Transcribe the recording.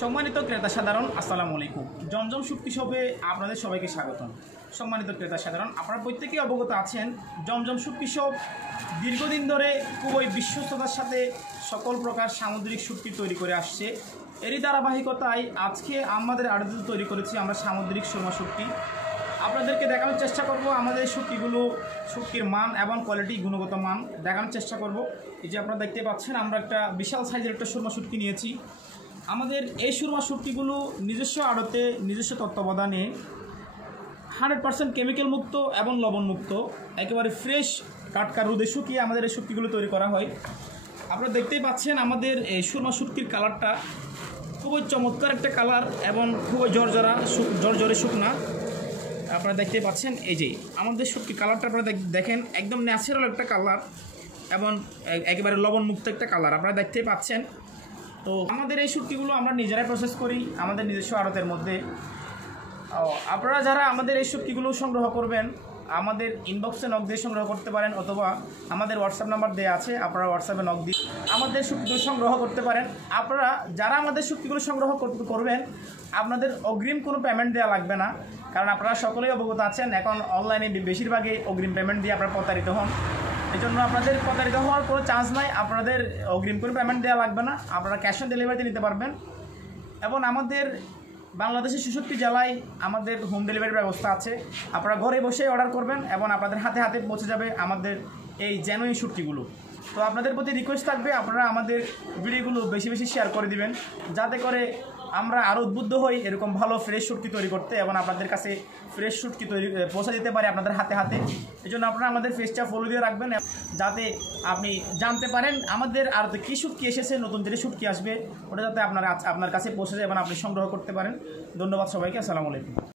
সম্মানিত ক্রেতা সাধারণ, আসসালামু আলাইকুম। জমজম শুটকি শপে আপনাদের সবাইকে স্বাগতম। সম্মানিত ক্রেতা সাধারণ, আপনারা প্রত্যেকেই অবগত আছেন জমজম শুটকি শপ দীর্ঘদিন ধরে খুবই বিশ্বস্ততার সাথে সকল প্রকার সামুদ্রিক শুটকি তৈরি করে আসছে। এরই ধারাবাহিকতায় আজকে আমাদের আড়তে তৈরি করেছি আমরা সামুদ্রিক সুরমা শুটকি। আপনাদেরকে দেখানোর চেষ্টা করব আমাদের শুটকির মান এবং কোয়ালিটি, গুণগত মান দেখানোর চেষ্টা করব। এই যে আপনারা দেখতে পাচ্ছেন, আমরা একটা বিশাল সাইজের একটা সুরমা শুটকি নিয়েছি। আমাদের এই সুরমা শুটকিগুলো নিজস্ব আড়তে নিজস্ব তত্ত্বাবধানে 100% কেমিক্যাল মুক্ত এবং লবণ মুক্ত, একেবারে ফ্রেশ টাটকা রোদে শুকিয়ে আমাদের এই শুটকিগুলো তৈরি করা হয়। আপনারা দেখতেই পাচ্ছেন আমাদের এই সুরমা শুটকির কালারটা খুবই চমৎকার একটা কালার এবং খুবই জর্জরে শুকনা। আপনারা দেখতে পাচ্ছেন এই যে আমাদের শুটকির কালারটা আপনারা দেখেন, একদম ন্যাচারাল একটা কালার এবং একেবারে লবণ মুক্ত একটা কালার আপনারা দেখতেই পাচ্ছেন। তো আমাদের এই শুটকিগুলো আমরা নিজেরাই প্রসেস করি আমাদের নিজস্ব আড়তের মধ্যে। আপনারা যারা আমাদের এই শুটকিগুলো সংগ্রহ করবেন, আমাদের ইনবক্সে নক দিয়ে সংগ্রহ করতে পারেন, অথবা আমাদের হোয়াটসঅ্যাপ নাম্বার দেওয়া আছে, আপনারা হোয়াটসঅ্যাপে নক দিয়ে আমাদের শুটকিগুলো সংগ্রহ করতে পারেন। আপনারা যারা আমাদের শুটকিগুলো সংগ্রহ করবেন, আপনাদের অগ্রিম কোনো পেমেন্ট দেওয়া লাগবে না, কারণ আপনারা সকলেই অবগত আছেন এখন অনলাইনে বেশিরভাগই অগ্রিম পেমেন্ট দিয়ে আপনারা প্রতারিত হন। এই জন্য আপনাদের প্রতারিত হওয়ার কোনো চান্স নাই, আপনাদের অগ্রিম কোনো পেমেন্ট দেওয়া লাগবে না, আপনারা ক্যাশ অন ডেলিভারিতে নিতে পারবেন। এবং আমাদের বাংলাদেশের 66 জেলায় আমাদের হোম ডেলিভারির ব্যবস্থা আছে। আপনারা ঘরে বসে অর্ডার করবেন এবং আপনাদের হাতে হাতে পৌঁছে যাবে আমাদের এই জেনুইন শুটকিগুলো। তো আপনাদের প্রতি রিকোয়েস্ট থাকবে, আপনারা আমাদের ভিডিওগুলো বেশি বেশি শেয়ার করে দিবেন, যাতে করে আমরা আরও উদ্বুদ্ধ হই এরকম ভালো ফ্রেশ শুটকি তৈরি করতে এবং আপনাদের কাছে ফ্রেশ শুটকি পৌঁছে দিতে পারে আপনাদের হাতে হাতে। এই জন্য আপনারা আমাদের পেজটা ফলো দিয়ে রাখবেন, যাতে আপনি জানতে পারেন আমাদের আর কী শুটকি এসেছে, নতুন যেটা শুটকি আসবে ওটা যাতে আপনার কাছে পৌঁছে যায় এবং আপনি সংগ্রহ করতে পারেন। ধন্যবাদ সবাইকে, আসসালামু আলাইকুম।